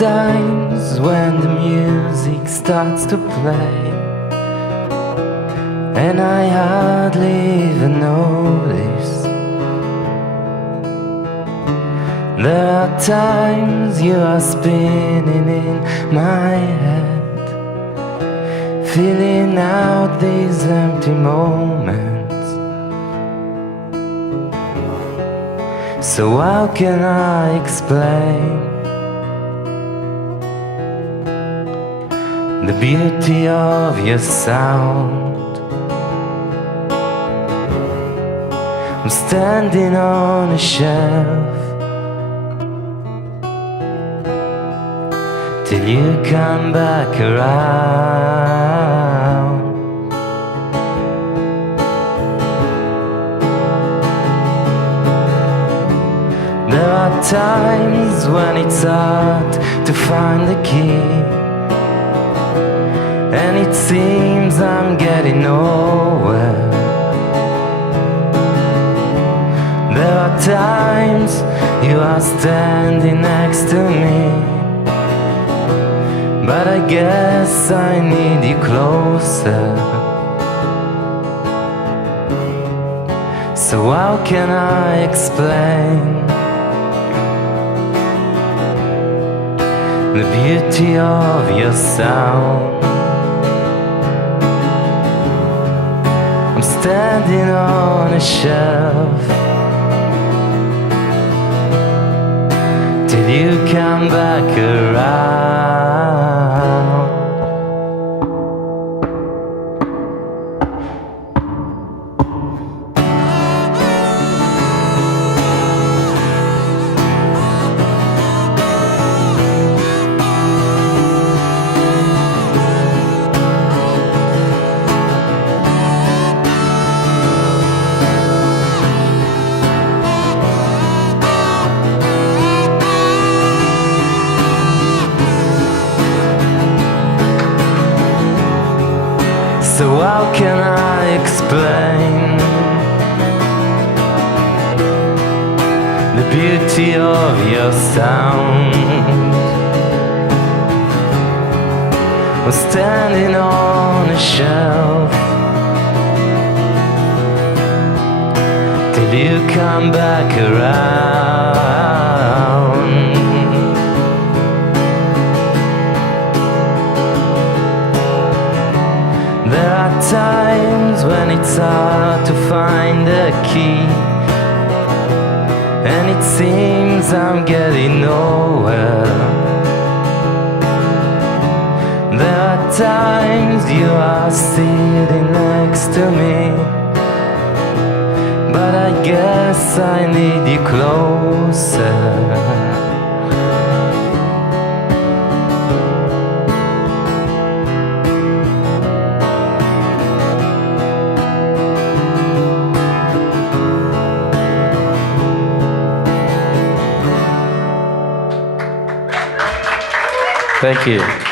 times when the music starts to play and I hardly even notice. There are times you are spinning in my head, filling out these empty moments. So how can I explain the beauty of your sound? I'm standing on a shelf till you come back around. There are times when it's hard to find the key, and it seems I'm getting nowhere. There are times you are standing next to me, but I guess I need you closer. So how can I explain the beauty of your sound? I'm standing on a shelf till you come back around. So how can I explain the beauty of your sound? I'm standing on a shelf till you come back around. There are times when it's hard to find a key, and it seems I'm getting nowhere. There are times you are sitting next to me, but I guess I need you closer. Thank you.